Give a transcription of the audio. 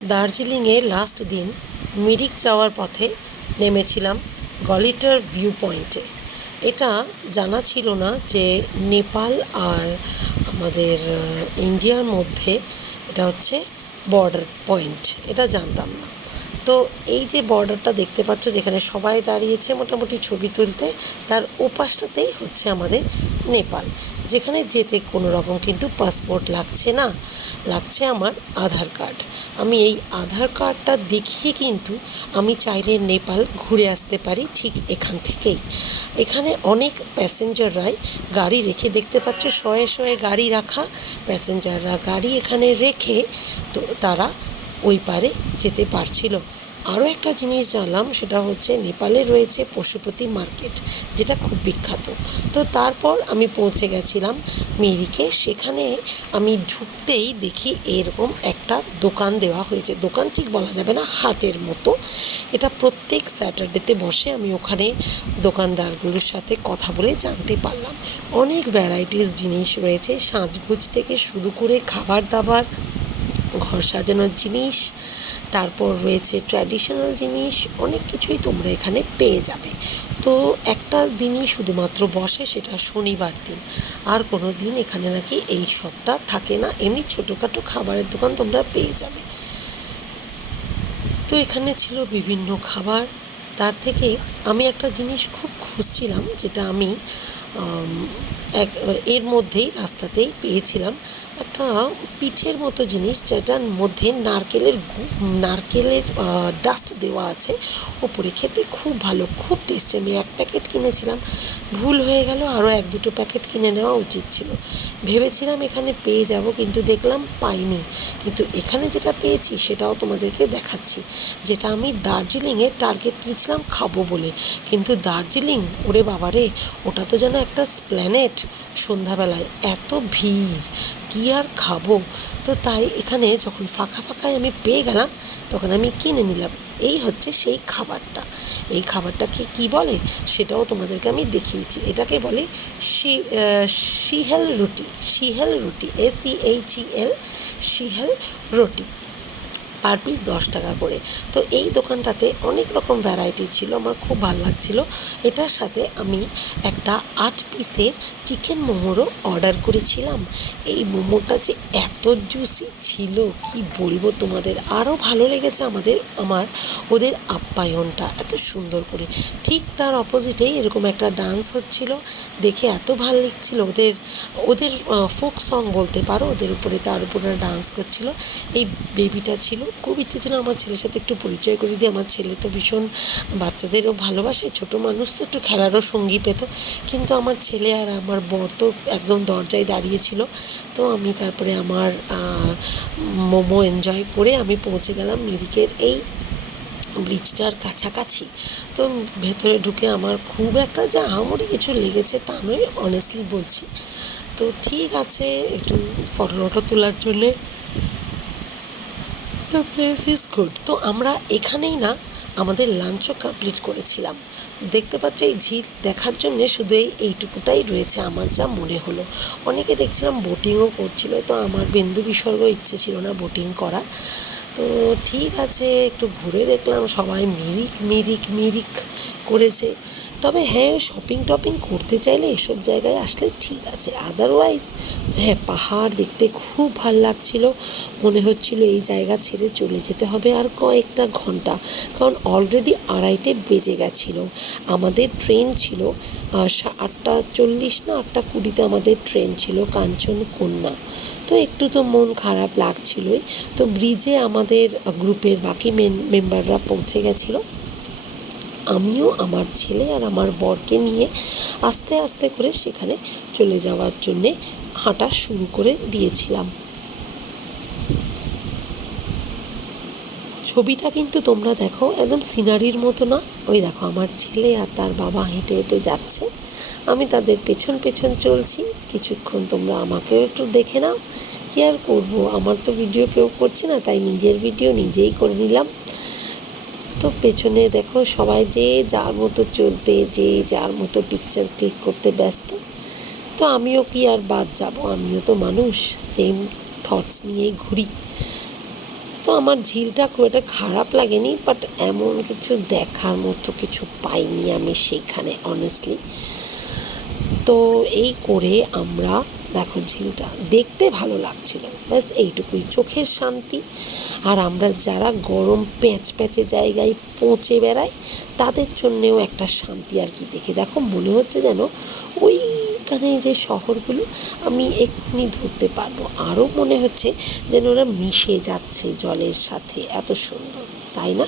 দার্জিলিংয়ে লাস্ট দিন মিরিক যাওয়ার পথে নেমেছিলাম গলিটার ভিউ পয়েন্টে। এটা জানা ছিল না যে নেপাল আর আমাদের ইন্ডিয়ার মধ্যে এটা হচ্ছে বর্ডার পয়েন্ট, এটা জানতাম না। তো এই যে বর্ডারটা দেখতে পাচ্ছ যেখানে সবাই দাঁড়িয়েছে মোটামুটি ছবি তুলতে, তার ওপাশটাতেই হচ্ছে আমাদের নেপাল, যেখানে যেতে কোনো রকম কিন্তু পাসপোর্ট লাগছে না, লাগছে আমার আধার কার্ড। আমি এই আধার কার্ডটা দেখিয়ে কিন্তু আমি চাইলে নেপাল ঘুরে আসতে পারি ঠিক এখান থেকেই। এখানে অনেক প্যাসেঞ্জাররাই গাড়ি রেখে, দেখতে পাচ্ছ শয়ে শয়ে গাড়ি রাখা, প্যাসেঞ্জাররা গাড়ি এখানে রেখে তো তারা ওই পারে যেতে পারছিল। আরও একটা জিনিস জানলাম, সেটা হচ্ছে নেপালে রয়েছে পশুপতি মার্কেট, যেটা খুব বিখ্যাত। তো তারপর আমি পৌঁছে গেছিলাম মিরিকে। সেখানে আমি ঢুকতেই দেখি এরকম একটা দোকান দেওয়া হয়েছে, দোকান ঠিক বলা যাবে না, হাটের মতো। এটা প্রত্যেক স্যাটারডেতে বসে। আমি ওখানে দোকানদারগুলোর সাথে কথা বলে জানতে পারলাম অনেক ভ্যারাইটিস জিনিস রয়েছে, সাজগোজ থেকে শুরু করে খাবার দাবার, ঘর সাজানোর জিনিস, তারপর রয়েছে ট্র্যাডিশনাল জিনিস, অনেক কিছুই তোমরা এখানে পেয়ে যাবে। তো একটা দিনই শুধুমাত্র বসে, সেটা শনিবার দিন, আর কোনো দিন এখানে নাকি এই সবটা থাকে না। এমনি ছোটোখাটো খাবারের দোকান তোমরা পেয়ে যাবে। তো এখানে ছিল বিভিন্ন খাবার। তার থেকে আমি একটা জিনিস খুব খুঁজছিলাম, যেটা আমি এর মধ্যেই রাস্তাতেই পেয়েছিলাম, একটা পিঠের মতো জিনিস, যেটার মধ্যে নারকেলের ডাস্ট দেওয়া আছে ওপরে। খেতে খুব ভালো, খুব টেস্টি। আমি এক প্যাকেট কিনেছিলাম, ভুল হয়ে গেল, আরও এক দুটো প্যাকেট কিনে নেওয়া উচিত ছিল। ভেবেছিলাম এখানে পেয়ে যাব, কিন্তু দেখলাম পাইনি। কিন্তু এখানে যেটা পেয়েছি সেটাও তোমাদেরকে দেখাচ্ছি, যেটা আমি দার্জিলিংয়ে টার্গেট নিয়েছিলাম খাবো বলে। কিন্তু দার্জিলিং, ওরে বাবারে, ওটা তো যেন একটা স্প্ল্যানেট। সন্ধ্যাবেলায় এত ভিড়, কী আর খাবো। তো তাই এখানে যখন ফাঁকা ফাঁকায় আমি পেয়ে গেলাম, তখন আমি কিনে নিলাম। এই হচ্ছে সেই খাবারটা। এই খাবারটাকে কি বলে সেটাও তোমাদেরকে আমি দেখিয়েছি। এটাকে বলে সিহেল রুটি, সিহেল রুটি, SEHEL, সিহেল রুটি। পার পিস 10 টাকা করে। তো এই দোকানটাতে অনেক রকম ভ্যারাইটি ছিল, আমার খুব ভালো লাগছিলো। এটার সাথে আমি একটা 8 পিসের চিকেন মোমোরও অর্ডার করেছিলাম। এই মোমোটা যে এত জুসি ছিল কি বলবো তোমাদের। আরও ভালো লেগেছে আমার ওদের আপ্যায়নটা এত সুন্দর করে। ঠিক তার অপোজিটেই এরকম একটা ডান্স হচ্ছিল, দেখে এত ভালো লাগছিল। ওদের ফোক সং বলতে পারো, ওদের উপরে, তার উপরে ডান্স করছিল। এই বেবিটা ছিল, খুব ইচ্ছে ছিল আমার ছেলের সাথে একটু পরিচয় করে দিই। আমার ছেলে তো ভীষণ বাচ্চাদেরও ভালোবাসে, ছোটো মানুষ তো একটু খেলারও সঙ্গী পেত। কিন্তু আমার ছেলে আর আমার বর তো একদম দরজায় দাঁড়িয়েছিল। তো আমি তারপরে আমার মোমো এনজয় করে আমি পৌঁছে গেলাম মিরিকের এই ব্রিজটার কাছাকাছি। তো ভেতরে ঢুকে আমার খুব একটা যে আহামরি কিছু লেগেছে তা নয়, অনেস্টলি বলছি। তো ঠিক আছে, একটু ফটো তোলার জন্যে দ্য প্লেস ইজ গুড। তো আমরা এখানেই না আমাদের লাঞ্চও কমপ্লিট করেছিলাম। দেখতে পাচ্ছি এই ঝিল দেখার জন্যে শুধু এইটুকুটাই রয়েছে আমার যা মনে হলো। অনেকে দেখছিলাম বোটিংও করছিল, তো আমার বিন্দু বিসর্গ ইচ্ছে ছিল না বোটিং করার। তো ঠিক আছে, একটু ঘুরে দেখলাম, সবাই মিরিক মিরিক মিরিক করেছে। তবে হ্যাঁ, শপিং টপিং করতে চাইলে এসব জায়গায় আসলে ঠিক আছে। আদারওয়াইজ হ্যাঁ, পাহাড় দেখতে খুব ভাল লাগছিল। মনে হচ্ছিল এই জায়গা ছেড়ে চলে যেতে হবে আর কয়েকটা ঘন্টা, কারণ অলরেডি 2:30 বেজে গেছিলো। আমাদের ট্রেন ছিল 8:40 না 8:20 আমাদের ট্রেন ছিল কাঞ্চনকন্যা। তো একটু তো মন খারাপ লাগছিলই। তো ব্রিজে আমাদের গ্রুপের বাকি মেম্বাররা পৌঁছে গেছিলো। আমিও আমার ছেলে আর আমার বরকে নিয়ে আস্তে আস্তে করে সেখানে চলে যাওয়ার জন্যে হাঁটা শুরু করে দিয়েছিলাম। ছবিটা কিন্তু তোমরা দেখো, একদম সিনারির মতো না? ওই দেখো আমার ছেলে আর তার বাবা হেঁটে হেঁটে যাচ্ছে, আমি তাদের পেছন পেছন চলছি। কিছুক্ষণ তোমরা আমাকেও একটু দেখে নাও। কী আর করবো, আমার তো ভিডিও কেউ করছে না, তাই নিজের ভিডিও নিজেই করে নিলাম। তো পেছনে দেখো সবাই যে যার মতো চলতে, যে যার মতো পিকচার ক্লিক করতে ব্যস্ত। তো আমিও কি আর বাদ যাব, আমিও তো মানুষ, সেম থটস নিয়েই ঘুরি। তো আমার ঝিলটা খুব একটা খারাপ লাগেনি, বাট এমন কিছু দেখার মতো কিছু পাইনি আমি সেইখানে অনেস্টলি। তো এই করে আমরা দেখো ঝিলটা দেখতে ভালো লাগছিল, ব্যাস এইটুকুই, চোখের শান্তি। আর আমরা যারা গরম প্যাচে জায়গায় পৌঁছে বেড়াই তাদের জন্যেও একটা শান্তি আর কি। দেখে দেখো মনে হচ্ছে যেন ওইখানে যে শহরগুলো আমি এক্ষুনি ধরতে পারবো, আরও মনে হচ্ছে যেন ওরা মিশে যাচ্ছে জলের সাথে, এত সুন্দর, তাই না?